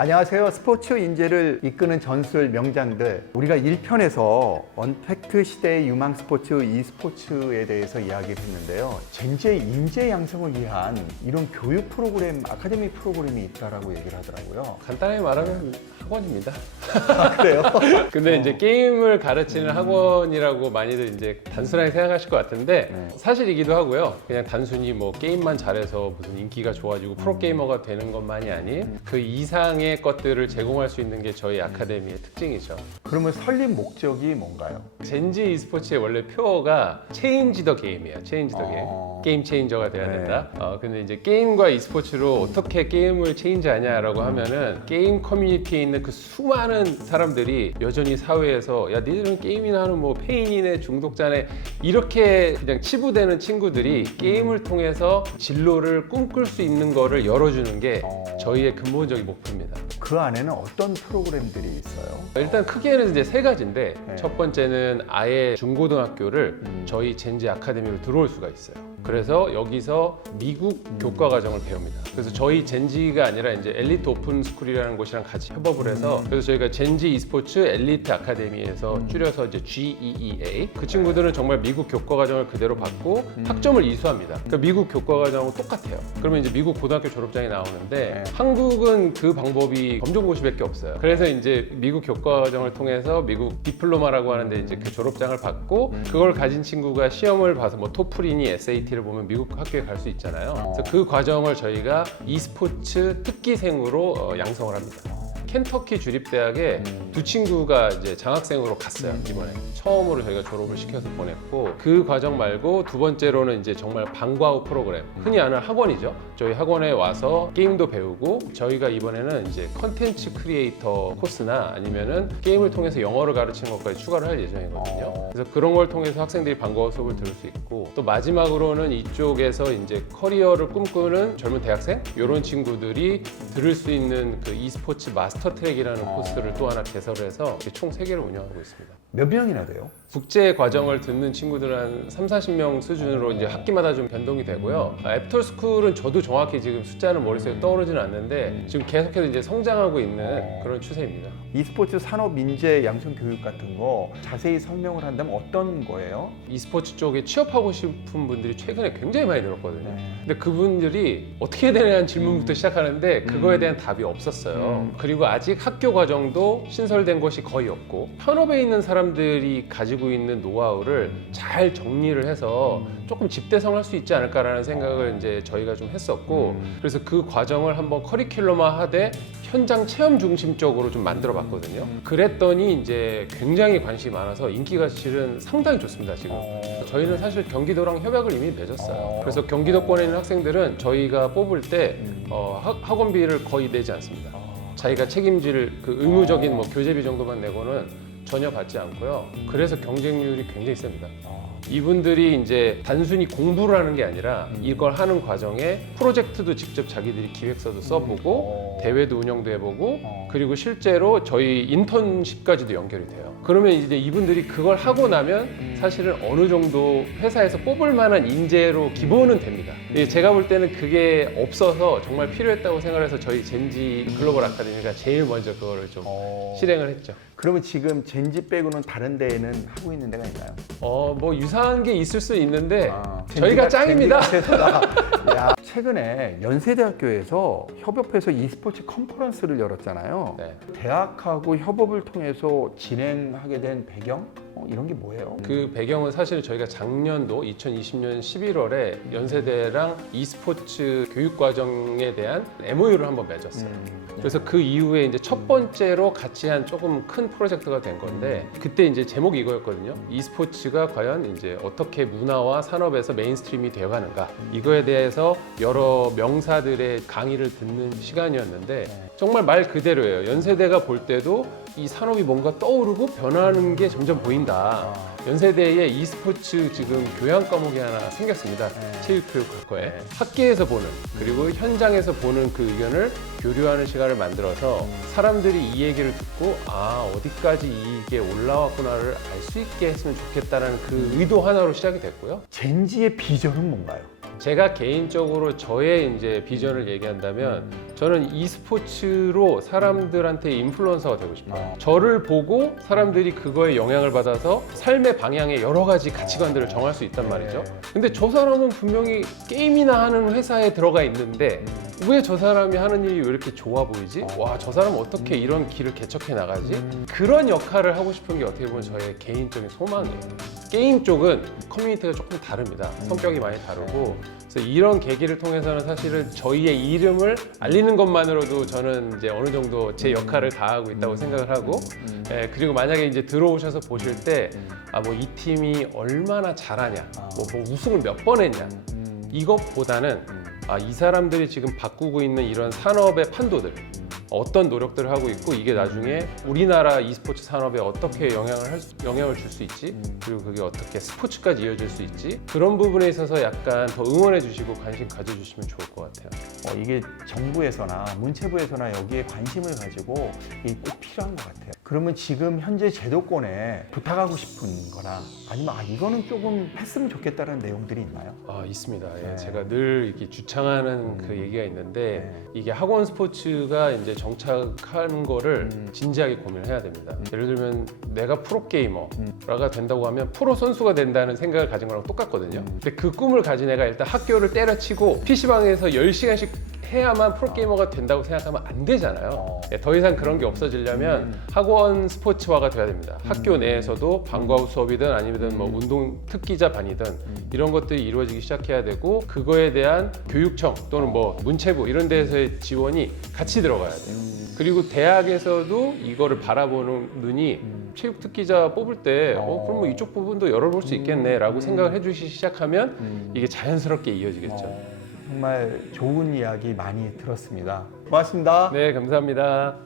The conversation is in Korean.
안녕하세요. 스포츠 인재를 이끄는 전술 명장들. 우리가 1편에서 언택트 시대의 유망 스포츠 e스포츠에 대해서 이야기를 했는데요. 젠지의 인재 양성을 위한 이런 교육 프로그램, 아카데미 프로그램이 있다라고 얘기를 하더라고요. 간단하게 말하면 학원입니다. 아, 그래요? 근데 이제 게임을 가르치는 학원이라고 많이들 이제 단순하게 생각하실 것 같은데 사실이기도 하고요. 그냥 단순히 뭐 게임만 잘해서 무슨 인기가 좋아지고 프로게이머가 되는 것만이 아닌 그 이상의 것들을 제공할 수 있는 게 저희 아카데미의 특징이죠. 그러면 설립 목적이 뭔가요? 젠지 e스포츠의 원래 표어가 체인지 더 게임이에요. 체인지 더 게임. 게임 체인저가 돼야 된다. 근데 이제 게임과 e스포츠로 어떻게 게임을 체인지하냐라고 하면은 게임 커뮤니티에 있는 그 수많은 사람들이 여전히 사회에서 야 니들은 게임이나 하는 뭐 페인이네 중독자네 이렇게 그냥 치부되는 친구들이 게임을 통해서 진로를 꿈꿀 수 있는 거를 열어주는 게 저희의 근본적인 목표입니다. 그 안에는 어떤 프로그램들이 있어요? 일단 크게는 이제 세 가지인데 네. 첫 번째는 아예 중고등학교를 저희 젠지 아카데미로 들어올 수가 있어요. 그래서 여기서 미국 교과 과정을 배웁니다. 그래서 저희 젠지가 아니라 이제 엘리트 오픈 스쿨이라는 곳이랑 같이 협업을 해서 그래서 저희가 젠지 e스포츠 엘리트 아카데미에서 줄여서 이제 GEEA 그 친구들은 정말 미국 교과 과정을 그대로 받고 학점을 이수합니다. 그러니까 미국 교과 과정은 똑같아요. 그러면 이제 미국 고등학교 졸업장이 나오는데 한국은 그 방법이 검정고시밖에 없어요. 그래서 이제 미국 교과 과정을 통해서 미국 디플로마라고 하는데 이제 그 졸업장을 받고 그걸 가진 친구가 시험을 봐서 뭐 토플이니 SAT를 보면 미국 학교에 갈 수 있잖아요. 그래서 그 과정을 저희가 e스포츠 특기생으로 양성을 합니다. 켄터키 주립대학에 두 친구가 이제 장학생으로 갔어요. 이번에 처음으로 저희가 졸업을 시켜서 보냈고 그 과정 말고 두 번째로는 이제 정말 방과 후 프로그램 흔히 아는 학원이죠. 저희 학원에 와서 게임도 배우고 저희가 이번에는 이제 컨텐츠 크리에이터 코스나 아니면은 게임을 통해서 영어를 가르치는 것까지 추가를 할 예정이거든요. 그래서 그런 걸 통해서 학생들이 방과 후 수업을 들을 수 있고 또 마지막으로는 이쪽에서 이제 커리어를 꿈꾸는 젊은 대학생 이런 친구들이 들을 수 있는 그 e스포츠 마스터 트랙이라는 코스를 또 하나 개설해서 총 3개를 운영하고 있습니다. 몇 명이나 돼요? 국제 과정을 듣는 친구들은 한 30-40명 수준으로 이제 학기마다 좀 변동이 되고요. 애프터스쿨은 저도 정확히 지금 숫자는 머릿속에 떠오르지는 않는데 지금 계속해서 이제 성장하고 있는 그런 추세입니다. e스포츠 산업 인재 양성 교육 같은 거 자세히 설명을 한다면 어떤 거예요? e스포츠 쪽에 취업하고 싶은 분들이 최근에 굉장히 많이 늘었거든요. 근데 그분들이 어떻게 해야 되냐는 질문부터 시작하는데 그거에 대한 답이 없었어요. 그리고 아직 학교 과정도 신설된 것이 거의 없고 현업에 있는 사람들이 가지고 있는 노하우를 잘 정리를 해서 조금 집대성할 수 있지 않을까라는 생각을 이제 저희가 좀 했었고 그래서 그 과정을 한번 커리큘럼화하되 현장 체험 중심적으로 좀 만들어 봤거든요. 그랬더니 이제 굉장히 관심이 많아서 인기가 실은 상당히 좋습니다, 지금. 저희는 사실 경기도랑 협약을 이미 맺었어요. 그래서 경기도권에 있는 학생들은 저희가 뽑을 때 학원비를 거의 내지 않습니다. 자기가 책임질 그 의무적인 뭐 교재비 정도만 내고는 전혀 받지 않고요. 그래서 경쟁률이 굉장히 셉니다. 이분들이 이제 단순히 공부를 하는 게 아니라 이걸 하는 과정에 프로젝트도 직접 자기들이 기획서도 써보고 대회도 운영도 해보고 그리고 실제로 저희 인턴십까지도 연결이 돼요. 그러면 이제 이분들이 그걸 하고 나면 사실은 어느 정도 회사에서 뽑을 만한 인재로 기본은 됩니다. 제가 볼 때는 그게 없어서 정말 필요했다고 생각해서 저희 젠지 글로벌 아카데미가 제일 먼저 그거를 좀 실행을 했죠. 그러면 지금 젠지 빼고는 다른 데에는 하고 있는 데가 있나요? 뭐 유사한 게 있을 수 있는데 저희가 짱입니다. 야, 최근에 연세대학교에서 협업해서 e스포츠 컨퍼런스를 열었잖아요. 네. 대학하고 협업을 통해서 진행하게 된 배경? 이런 게 뭐예요? 그 배경은 사실 저희가 작년도 2020년 11월에 연세대랑 e스포츠 교육과정에 대한 MOU를 한번 맺었어요. 그래서 그 이후에 이제 첫 번째로 같이 한 조금 큰 프로젝트가 된 건데 그때 이제 제목이 이거였거든요. e스포츠가 과연 이제 어떻게 문화와 산업에서 메인스트림이 되어가는가 이거에 대해서 여러 명사들의 강의를 듣는 시간이었는데 정말 말 그대로예요. 연세대가 볼 때도 이 산업이 뭔가 떠오르고 변하는 게 점점 보인다. 연세대에 e스포츠 지금 교양 과목이 하나 생겼습니다. 체육교육학과에 학계에서 보는 그리고 현장에서 보는 그 의견을 교류하는 시간을 만들어서 사람들이 이 얘기를 듣고 어디까지 이게 올라왔구나를 알 수 있게 했으면 좋겠다는 그 의도 하나로 시작이 됐고요. 젠지의 비전은 뭔가요? 제가 개인적으로 저의 이제 비전을 얘기한다면 저는 e스포츠로 사람들한테 인플루언서가 되고 싶어요. 저를 보고 사람들이 그거에 영향을 받아서 삶의 방향에 여러 가지 가치관들을 정할 수 있단 말이죠. 근데 저 사람은 분명히 게임이나 하는 회사에 들어가 있는데 왜 저 사람이 하는 일이 왜 이렇게 좋아 보이지? 와, 저 사람은 어떻게 이런 길을 개척해 나가지? 그런 역할을 하고 싶은 게 어떻게 보면 저의 개인적인 소망이에요. 게임 쪽은 커뮤니티가 조금 다릅니다. 성격이 많이 다르고 그래서 이런 계기를 통해서는 사실은 저희의 이름을 알리는 것만으로도 저는 이제 어느 정도 제 역할을 다하고 있다고 생각을 하고 그리고 만약에 이제 들어오셔서 보실 때 뭐 이 팀이 얼마나 잘하냐 뭐 우승을 몇 번 했냐 이것보다는 이 사람들이 지금 바꾸고 있는 이런 산업의 판도들 어떤 노력들을 하고 있고 이게 나중에 우리나라 e스포츠 산업에 어떻게 영향을 줄 수 있지 그리고 그게 어떻게 스포츠까지 이어질 수 있지 그런 부분에 있어서 약간 더 응원해 주시고 관심 가져주시면 좋을 것 같아요. 이게 정부에서나 문체부에서나 여기에 관심을 가지고 이게 꼭 필요한 것 같아요. 그러면 지금 현재 제도권에 부탁하고 싶은 거나 아니면 이거는 조금 했으면 좋겠다는 내용들이 있나요? 있습니다. 네. 제가 늘 이렇게 주창하는 그 얘기가 있는데 이게 학원 스포츠가 이제 정착하는 거를 진지하게 고민을 해야 됩니다. 예를 들면 내가 프로게이머가 된다고 하면 프로 선수가 된다는 생각을 가진 거랑 똑같거든요. 근데 그 꿈을 가진 애가 일단 학교를 때려치고 PC방에서 10시간씩 해야만 프로게이머가 된다고 생각하면 안 되잖아요. 더 이상 그런 게 없어지려면 학원 스포츠화가 돼야 됩니다. 학교 내에서도 방과후 수업이든 아니면 뭐 운동 특기자 반이든 이런 것들이 이루어지기 시작해야 되고 그거에 대한 교육청 또는 뭐 문체부 이런 데에서의 지원이 같이 들어가야 돼요. 그리고 대학에서도 이거를 바라보는 눈이 체육 특기자 뽑을 때 그럼 뭐 이쪽 부분도 열어볼 수 있겠네라고 생각을 해주시기 시작하면 이게 자연스럽게 이어지겠죠. 정말 좋은 이야기 많이 들었습니다. 고맙습니다. 네, 감사합니다.